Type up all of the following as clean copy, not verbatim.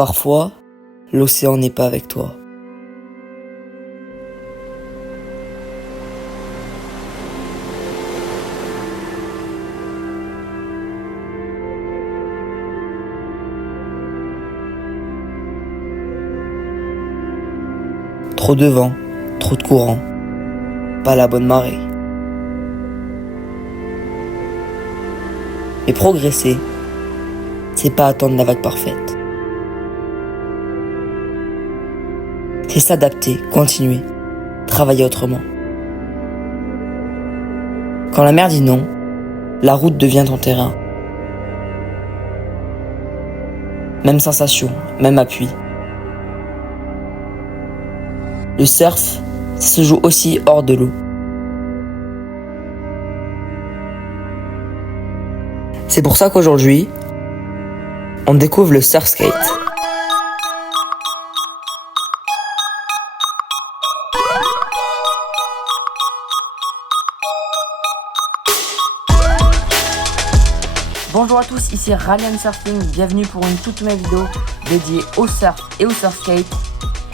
Parfois, l'océan n'est pas avec toi. Trop de vent, trop de courant, pas la bonne marée. Mais progresser, c'est pas attendre la vague parfaite. C'est s'adapter, continuer, travailler autrement. Quand la mer dit non, la route devient ton terrain. Même sensation, même appui. Le surf, ça se joue aussi hors de l'eau. C'est pour ça qu'aujourd'hui, on découvre le surf skate. Bonjour à tous, ici Ryan Surfing, bienvenue pour une toute nouvelle vidéo dédiée au surf et au surf skate.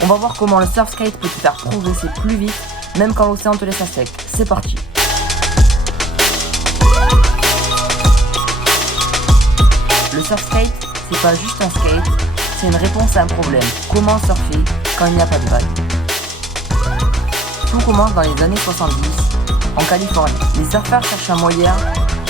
On va voir comment le surf skate peut te faire progresser plus vite, même quand l'océan te laisse à sec. C'est parti. Le surf skate, c'est pas juste un skate, c'est une réponse à un problème. Comment surfer quand il n'y a pas de vague? Tout commence dans les années 70, en Californie. Les surfeurs cherchent un moyen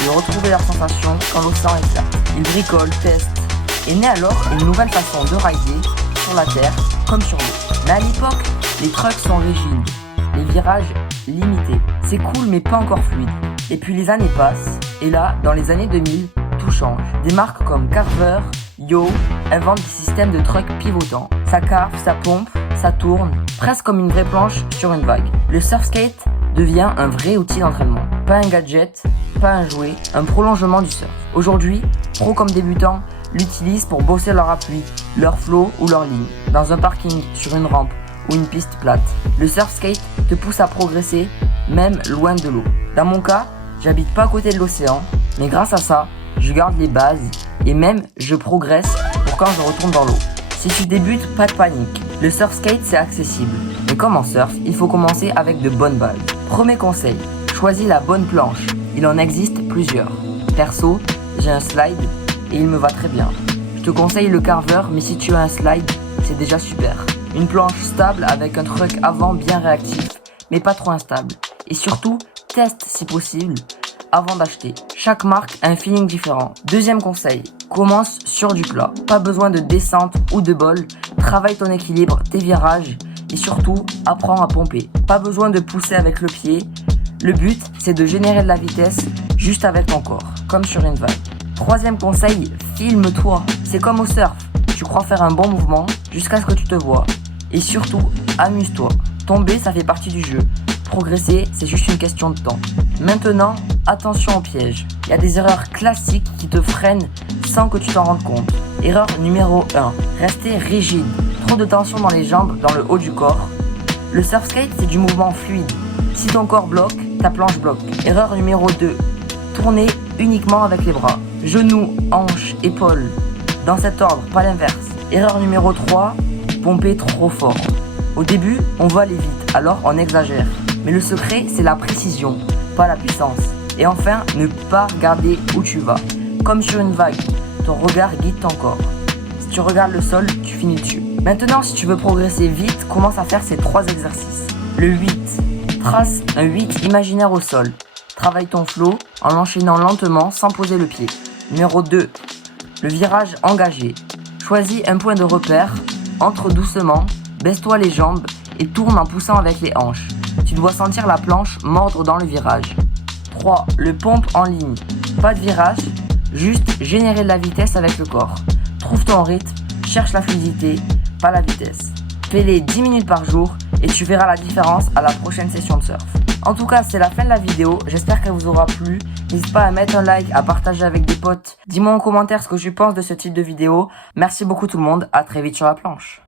de retrouver leurs sensations quand l'océan est flat. Ils bricolent, testent, et naît alors une nouvelle façon de rider sur la terre comme sur l'eau. Mais à l'époque, les trucks sont rigides, les virages limités. C'est cool mais pas encore fluide. Et puis les années passent, et là, dans les années 2000, tout change. Des marques comme Carver, Yo inventent des systèmes de trucks pivotants. Ça carve, ça pompe, ça tourne, presque comme une vraie planche sur une vague. Le surf skate devient un vrai outil d'entraînement. Pas un gadget, pas un jouet, un prolongement du surf. Aujourd'hui, pros comme débutants l'utilisent pour bosser leur appui, leur flow ou leur ligne, dans un parking, sur une rampe ou une piste plate. Le surf skate te pousse à progresser, même loin de l'eau. Dans mon cas, j'habite pas à côté de l'océan, mais grâce à ça, je garde les bases et même je progresse pour quand je retourne dans l'eau. Si tu débutes, pas de panique. Le surf skate, c'est accessible. Mais comme en surf, il faut commencer avec de bonnes bases. Premier conseil, choisis la bonne planche. Il en existe plusieurs. Perso, j'ai un slide et il me va très bien. Je te conseille le Carver, mais si tu as un slide, c'est déjà super. Une planche stable avec un truck avant bien réactif, mais pas trop instable. Et surtout, teste si possible avant d'acheter. Chaque marque a un feeling différent. Deuxième conseil, commence sur du plat. Pas besoin de descente ou de bol. Travaille ton équilibre, tes virages et surtout, apprends à pomper. Pas besoin de pousser avec le pied. Le but, c'est de générer de la vitesse juste avec ton corps, comme sur une vague. Troisième conseil, filme-toi. C'est comme au surf. Tu crois faire un bon mouvement jusqu'à ce que tu te vois. Et surtout, amuse-toi. Tomber, ça fait partie du jeu. Progresser, c'est juste une question de temps. Maintenant, attention aux pièges. Il y a des erreurs classiques qui te freinent sans que tu t'en rendes compte. Erreur numéro 1. Rester rigide. Trop de tension dans les jambes, dans le haut du corps. Le surf skate, c'est du mouvement fluide. Si ton corps bloque, ta planche bloque. Erreur numéro 2. Tourner uniquement avec les bras. Genoux, hanches, épaules. Dans cet ordre, pas l'inverse. Erreur numéro 3. Pomper trop fort. Au début, on veut aller vite, alors on exagère. Mais le secret, c'est la précision, pas la puissance. Et enfin, ne pas regarder où tu vas. Comme sur une vague, ton regard guide ton corps. Si tu regardes le sol, tu finis dessus. Maintenant, si tu veux progresser vite, commence à faire ces 3 exercices. Le 8. Trace un 8 imaginaire au sol. Travaille ton flow en enchaînant lentement sans poser le pied. Numéro 2. Le virage engagé. Choisis un point de repère, entre doucement, baisse-toi les jambes et tourne en poussant avec les hanches. Tu dois sentir la planche mordre dans le virage. 3. Le pompe en ligne. Pas de virage, juste générer de la vitesse avec le corps. Trouve ton rythme, cherche la fluidité, pas la vitesse. Fais-les 10 minutes par jour et tu verras la différence à la prochaine session de surf. En tout cas, c'est la fin de la vidéo, j'espère qu'elle vous aura plu. N'hésite pas à mettre un like, à partager avec des potes. Dis-moi en commentaire ce que tu penses de ce type de vidéo. Merci beaucoup tout le monde, à très vite sur la planche.